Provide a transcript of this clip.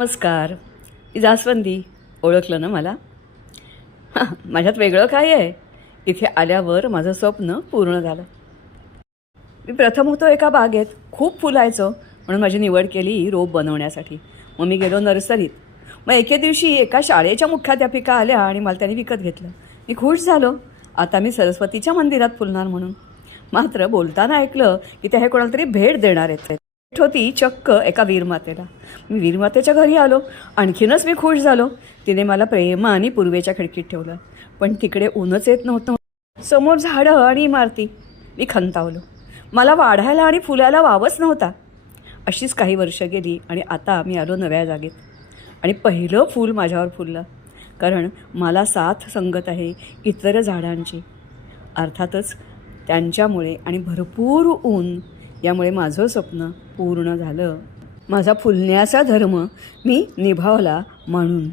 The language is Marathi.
नमस्कार. मी जास्वंदी. ओळखलं ना मला? माझ्यात वेगळं काय आहे? इथे आल्यावर माझं स्वप्न पूर्ण झालं. मी प्रथम होतो एका बागेत. खूप फुलायचं म्हणून माझी निवड केली रोप बनवण्यासाठी. मग मी गेलो नर्सरीत. मग एके दिवशी एका शाळेच्या मुख्याध्यापिका आल्या आणि मला त्यांनी विकत घेतलं. मी खुश झालो. आता मी सरस्वतीच्या मंदिरात फुलणार म्हणून. मात्र बोलताना ऐकलं की त्या हे कोणाला तरी भेट देणार आहेत. भेट होती चक्क एका वीरमातेला. मी वीरमातेच्या घरी आलो. आणखीनच मी खुश झालो. तिने मला प्रेमाने पूर्वेच्या खिडकीत ठेवलं. पण तिकडे ऊनच येत नव्हतं. समोर झाडं आणि इमारती. मी खंतावलो. मला वाढायला आणि फुलायला वावच नव्हता. अशीच काही वर्ष गेली आणि आता मी आलो नव्या जागेत. आणि पहिलं फूल माझ्यावर फुललं. कारण मला साथ संगत आहे इतर झाडांची. अर्थातच त्यांच्यामुळे आणि भरपूर ऊन यामुळे माझं स्वप्न पूर्ण झालं. माझा फुलण्याचा धर्म मी निभावला म्हणून.